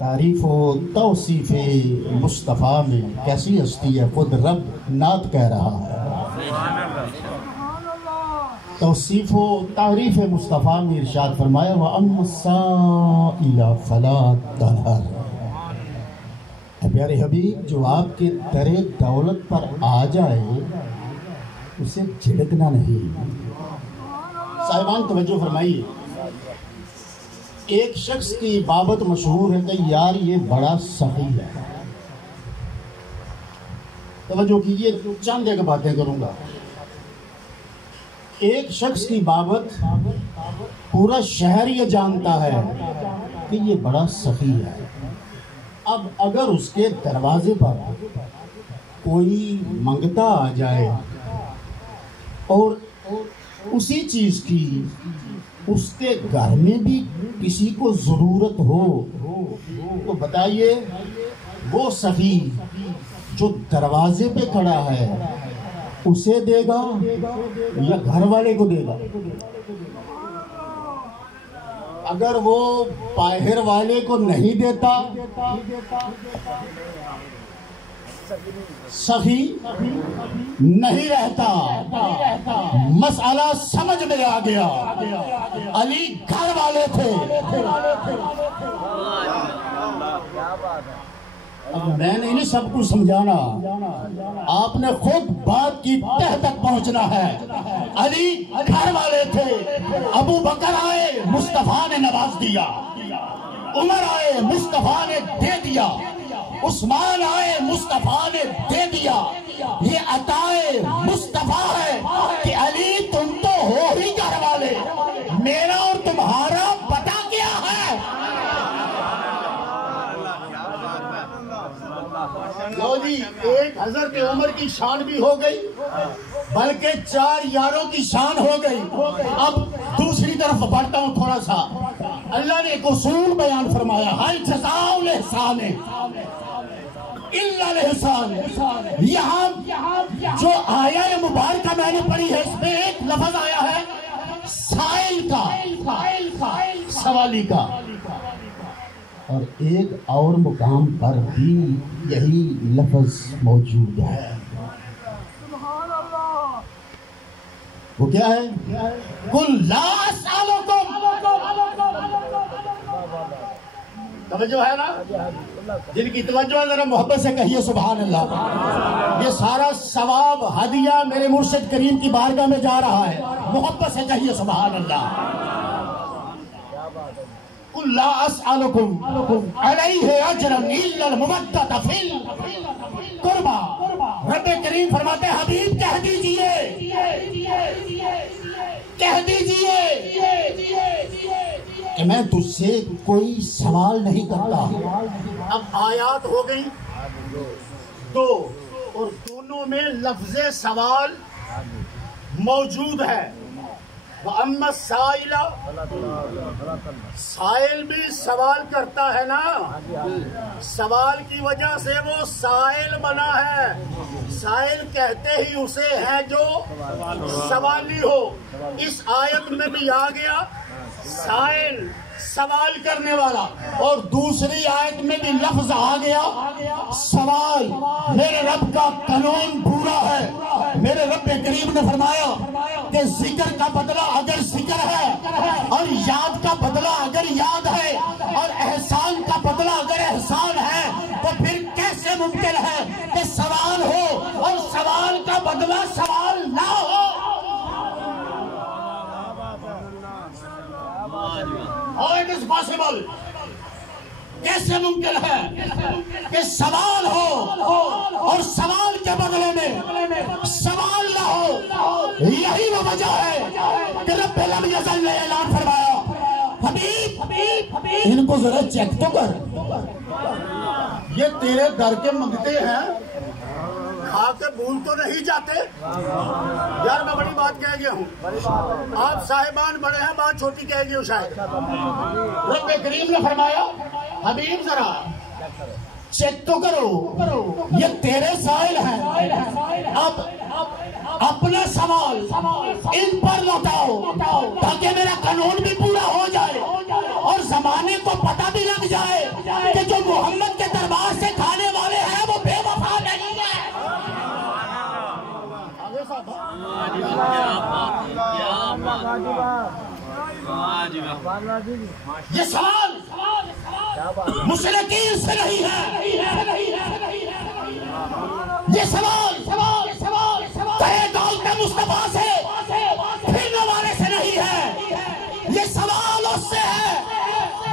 تعریف و توصیف مصطفیٰ میں کیسی ہستی ہے، خود رب نعت کہہ رہا ہے۔ توصیف و تعریف مصطفیٰ میں ارشاد فرمایا وَأَمَّا السَّائِلَ فَلَا تَنْهَرْ۔ پیارے حبیب، جو آپ کے در دولت پر آ جائے اسے جھڑکنا نہیں۔ صاحبان توجہ فرمائیے، ایک شخص کی بابت مشہور ہے کہ یار یہ بڑا سخی ہے۔ توجہ کیجئے، چند ایک باتیں کروں گا۔ ایک شخص کی بابت پورا شہر یہ جانتا ہے کہ یہ بڑا سخی ہے۔ اب اگر اس کے دروازے پر کوئی منگتا آ جائے اور اسی چیز کی اس کے گھر میں بھی کسی کو ضرورت ہو تو بتائیے وہ سخی جو دروازے پہ کھڑا ہے اسے دے گا یا گھر والے کو دے گا؟ اگر وہ باہر والے کو نہیں دیتا سخی نہیں رہتا۔ مسئلہ سمجھ میں آ گیا۔ علی گھر والے تھے۔ اب میں نے نہیں سب کچھ سمجھانا، آپ نے خود بات کی تہ تک پہنچنا ہے۔ علی گھر والے تھے۔ ابو بکر آئے، مصطفیٰ نے نواز دیا۔ عمر آئے، مصطفیٰ نے دے دیا۔ عثمان آئے، مصطفیٰ نے دے دیا۔ یہ عطائے مصطفیٰ ہے کہ علی تم تو ہو ہی گھر والے، میرا اور تمہارا پتہ کیا ہے؟ لو جی، ایک حضرت عمر کی شان بھی ہو گئی بلکہ 4 یاروں کی شان ہو گئی۔ اب دوسری طرف بڑھتا ہوں تھوڑا سا۔ اللہ نے ایک اصول بیان فرمایا، ہل جزاء الاحسان الا الاحسان۔ یہاں جو آیہ مبارکہ میں نے پڑھی ہے اس میں ایک لفظ آیا ہے سائل کا، سوالی کا، اور ایک اور مقام پر بھی یہی لفظ موجود ہے۔ وہ کیا ہے؟ قُلْ لَا أَسْأَلُكُمْ۔ توجہ ہے نا؟ جن کی توجہ ذرا محبت سے کہیے سبحان اللہ۔ یہ سارا ثواب ہدیہ میرے مرشد کریم کی بارگاہ میں جا رہا ہے، محبت سے کہیے سبحان اللہ۔ قُلْ لَا أَسْأَلُكُمْ عَلَيْهِ أَجْرًا إِلَّا الْمَوَدَّةَ فِي الْقُرْبَى۔ رب کریم فرماتے ہیں حبیب کہہ دیجئے کہ میں تجھ سے کوئی سوال نہیں کرتا۔ اب آیات ہو گئی 2 اور دونوں میں لفظ سوال موجود ہے۔ وَأَمَّا السَّائِلَ، سائل بھی سوال کرتا ہے نا، سوال کی وجہ سے وہ سائل بنا ہے۔ سائل کہتے ہی اسے ہے جو سوالی ہو۔ اس آیت میں بھی آ گیا سائل، سوال کرنے والا، اور دوسری آیت میں بھی لفظ آ گیا سوال۔ میرے رب کا قانون پورا ہے۔ میرے رب کریم نے فرمایا کہ ذکر کا بدلہ اگر ذکر ہے اور یاد کا بدلہ اگر یاد ہے اور احسان کا بدلہ اگر احسان ہے تو پھر کیسے ممکن ہے کہ سوال ہو اور سوال کا بدلہ سوال نہ ہو؟ How it is possible؟ کیسے ممکن ہے کہ سوال ہو اور سوال کے بدلے میں سوال نہ ہو؟ یہی وہ وجہ ہے کہ رب لم یزل نے اعلان فرمایا حبیب ان کو ذرا چیک تو کر، یہ تیرے در کے منگتے ہیں، کھا کے بھول تو نہیں جاتے؟ یار میں بڑی بات کہہ گیا ہوں، آپ صاحبان بڑے ہیں، بات چھوٹی کہہ گئی ہوں شاید۔ رب کریم نے فرمایا حبیب ذرا چیک تو کرو، یہ تیرے سائل ہیں، اب اپنا سوال ان پر لوٹاؤ تاکہ میرا قانون بھی پورا ہو جائے اور زمانے کو پتہ بھی لگ جائے کہ جو محمد کے دربار سے کھانے والے ہیں وہ بے وفا نہیں ہے. یہ سوال مشرکین سے نہیں ہے، یہ سوال کہے دولت مصطفیٰ سے پھرنے والے سے نہیں ہے. یہ سوال اس سے ہے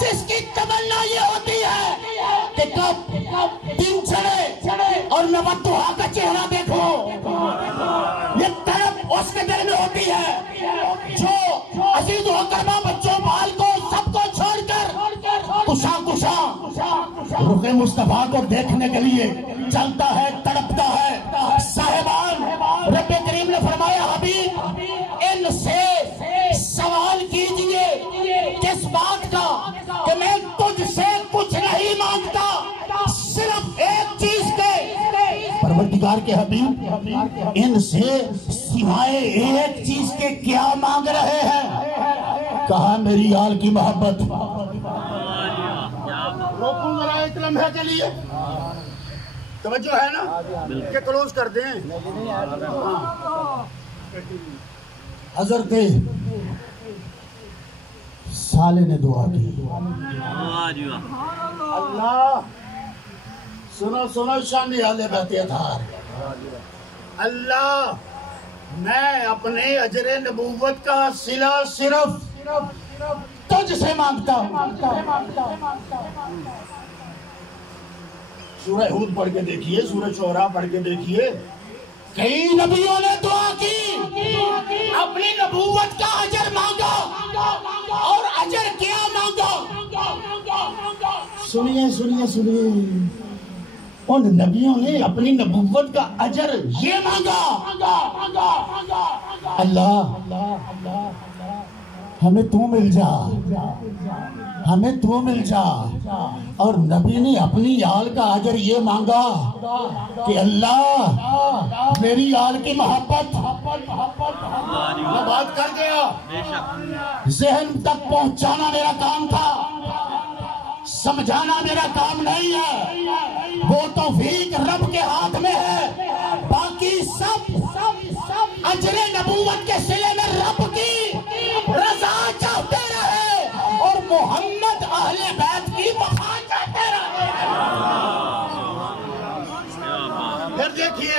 جس کی تمنا یہ ہوتی ہے کہ کب دن چڑھے اور میں ودھا کا چہرہ دیکھوں. یہ طلب اس کے دل میں ہوتی ہے جو عزیز و اقربا بچوں بال کو سب کو چھوڑ کر کشا رخ مصطفیٰ کو دیکھنے کے لیے چلتا ہے، تڑپتا ہے. صاحبان، رب کریم نے فرمایا حبیب ان سے سوال کیجئے کس بات کا کہ میں تجھ سے کچھ نہیں مانگتا، صرف ایک چیز کے. پروردگار کے حبیب ان سے سوائے ایک چیز کے کیا مانگ رہے ہیں؟ کہا میری آل کی محبت. روکوں ذرا ایک لمحے کے لیے، توجہ ہے نا کہ کلوز کر دیں. حضرت صالح نے دعا کی. اللہ سنو شانی والے بہتے تھار. اللہ میں اپنے اجر نبوت کا صلہ صرف تجھ سے مانگتا ہوں. سورہ ہود پڑھ کے دیکھیے، سورہ شعراء پڑھ کے دیکھیے، کئی نبیوں نے دعا کی، اپنی نبوت کا اجر مانگا. اور اجر کیا مانگا؟ سنیے ان نبیوں نے اپنی نبوت کا اجر یہ مانگا، اللہ ہمیں تو مل جا، ہمیں تو مل جا. اور نبی نے اپنی آل کا اجر یہ مانگا کہ اللہ میری آل کی محبت. میں بات کر گیا، ذہن تک پہنچانا میرا کام تھا، سمجھانا میرا کام نہیں ہے. وہ توفیق رب کے ہاتھ میں ہے، باقی سب اجر نبوت کے صلے میں رب کی رضا چاہتے رہے اور محمد اہل بیت کی وفا چاہتے رہے. پھر دیکھیے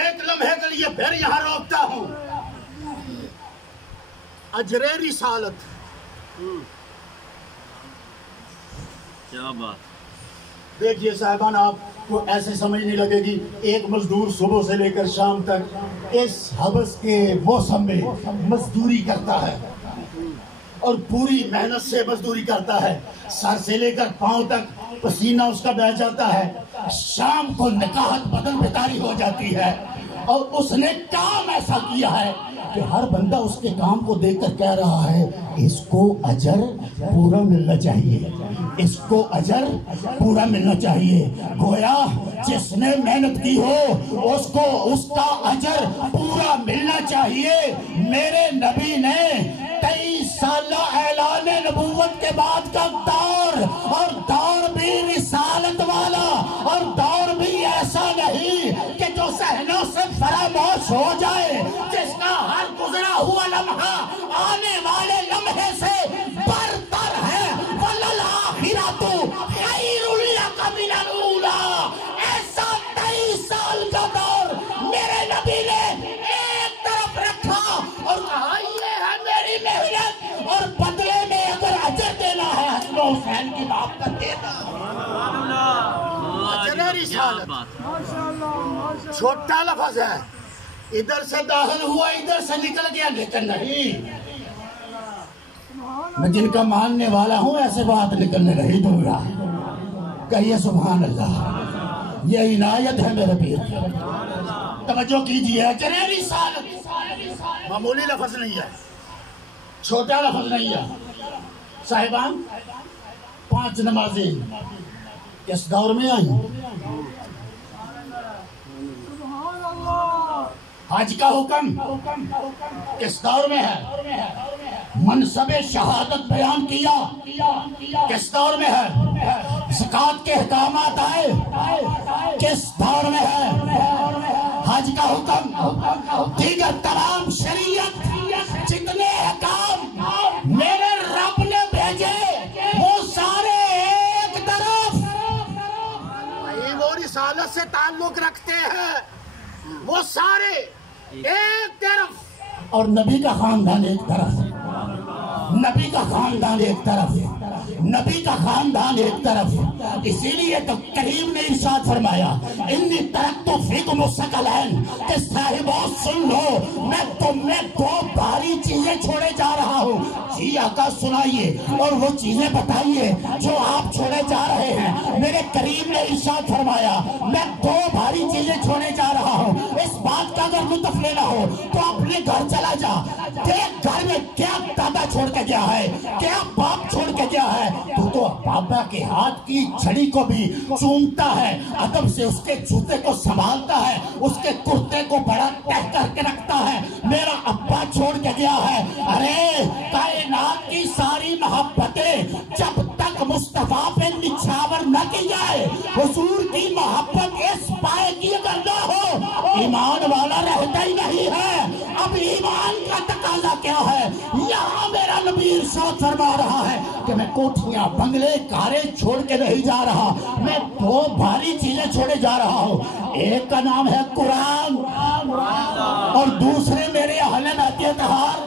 ایک لمحے کے لیے پھر یہاں روکتا ہوں. اجر رسالت، کیا بات. دیکھیے صاحبان، آپ کو ایسے سمجھ نہیں لگے گی ایک مزدور صبح سے لے کر شام تک اس حبس کے موسم میں مزدوری کرتا ہے اور پوری محنت سے مزدوری کرتا ہے، سر سے لے کر پاؤں تک پسینہ اس کا بہہ جاتا ہے. شام کو نکاحت بدن بتاری ہو جاتی ہے اور اس نے کام ایسا کیا ہے کہ ہر بندہ اس کے کام کو دیکھ کر کہہ رہا ہے اس کو اجر پورا ملنا چاہیے، اس کو اجر پورا ملنا چاہیے. گویا جس نے محنت کی ہو اس کو اس کا اجر پورا ملنا چاہیے. میرے نبی نے 23 سالہ اعلان نبوت کے بعد کا دور، اور دور بھی رسالت والا، اور دور بھی ایسا نہیں کہ جو صحنوں سے فراموش ہو جائے، جس کا ہر گزرا ہوا لمحہ آنے والے لمحے سے برتر ہے. وَلَلْآخِرَةُ خَيْرٌ لَكَ مِنَ الْأُولَىٰ. ایسا 23 سال کا دور میرے نبی نے ایک طرف رکھا اور کہا یہ ہے میری محنت، اور بدلے میں اگر اجر دینا ہے حسن و حسین کی باپ کا دینا. اجر رسالت چھوٹا لفظ ہے، ادھر سے داخل ہوا ادھر سے نکل گیا، لیکن نہیں، میں جن کا ماننے والا ہوں ایسے بات نکلنے نہیں دوں گا. کہیے سبحان اللہ. یہ عنایت ہے میرے پیر. توجہ کیجیے، اجر رسالت معمولی لفظ نہیں ہے، چھوٹا لفظ نہیں ہے. صاحبان، 5 نمازیں کس دور میں آئیں؟ حج کا حکم کس دور میں ہے؟ منصب شہادت بیان کیا کس دور میں ہے؟ زکات کے احکامات آئے کس دور میں ہے؟ حج کا حکم، دیگر تمام شریعت جتنے احکام میرے رب نے بھیجے وہ سارے ایک طرف، وہ رسالت سے تعلق رکھتے ہیں، وہ سارے ایک طرف، اور نبی کا خاندان ایک طرف، نبی کا خاندان ایک طرف، نبی کا خاندان ایک طرف۔ اسی لیے تو کریم نے ارشاد فرمایا انی ترکت فیکم الثقلین، کہ صاحبوں سن لو میں تم میں دو بھاری چیزیں چھوڑے جا رہا ہوں۔ جی آقا سنائیے اور وہ چیزیں بتائیے جو آپ چھوڑے جا رہے ہیں۔ میرے کریم نے ارشاد فرمایا میں دو بھاری چیزیں چھوڑے جا رہا ہوں، اس بات کا اگر لطف لینا ہو تو اپنے گھر چلا جا، دیکھ گھر میں کیا دادا چھوڑ کے گیا ہے، کیا باپ چھوڑ کے گیا ہے۔ تو بابا کے ہاتھ کی چھڑی کو بھی چومتا ہے، ادب سے اس کے جوتے کو سنبھالتا ہے، اس کے کرتے کو بڑا تہ کر کے رکھتا ہے۔ میرا ابا چھوڑ کے گیا ہے۔ ارے کائنات کی ساری محبتیں جب تک مصطفیٰ پہ نچھاور نہ کی جائے، حضور کی محبت اس پائے کی اگر نہ ہو ایمان والا رہتا ہی نہیں ہے۔ اب ایمان کا تقاضا کیا ہے؟ یہاں میرا نبی ارشاد فرما رہا ہے کہ میں کوٹھیاں بنگلے کاریں چھوڑ کے نہیں جا رہا، میں دو بھاری چیزیں چھوڑے جا رہا ہوں۔ ایک کا نام ہے قرآن اور دوسرے میرے اہل بیت اطہار۔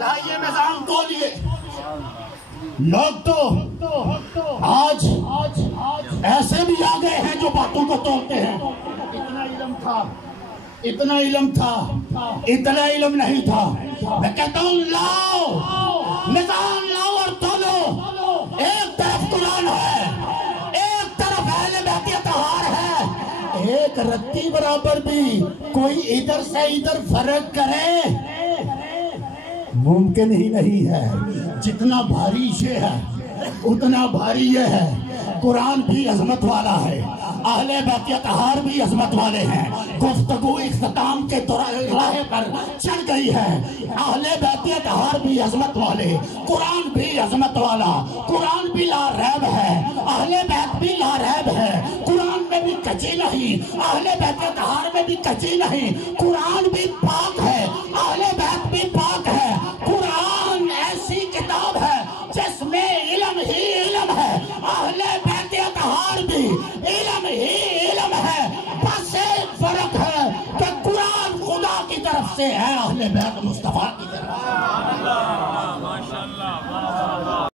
لائیے نظام تولیے، لوگ تو آج ایسے بھی آ گئے ہیں جو باتوں کو تولتے ہیں۔ اتنا علم تھا، اتنا علم تھا، اتنا علم نہیں تھا۔ میں کہتا ہوں لاؤ نظام، لاؤ اور تولو۔ ایک طرف قرآن ہے، ایک طرف اہل بیت اطہار ہے، ایک رتی برابر بھی کوئی ادھر سے ادھر فرق کرے ممکن ہی نہیں ہے۔ جتنا بھاری یہ ہے اتنا بھاری یہ ہے۔ قرآن بھی عظمت والا ہے، اہل بیت اطہار بھی عظمت والے ہیں۔ گفتگو اختتام کے راہ پر چڑھ گئی ہے۔ اہل بیت اطہار بھی عظمت والے، قرآن بھی عظمت والا، قرآن بھی لا ریب ہے، اہل بیت بھی لا ریب ہے۔ قرآن میں بھی کچی نہیں، اہل بیت اطہار میں بھی کچی نہیں۔ قرآن بھی پاک ہے، اہل بیت بھی پاک ہے۔ قرآن ایسی کتاب ہے جس میں علم ہی علم ہے، اہل بیت اطہار بھی علم ہی علم ہے۔ بس ایک فرق ہے کہ قرآن خدا کی طرف سے ہے، اہل بیت مصطفیٰ کی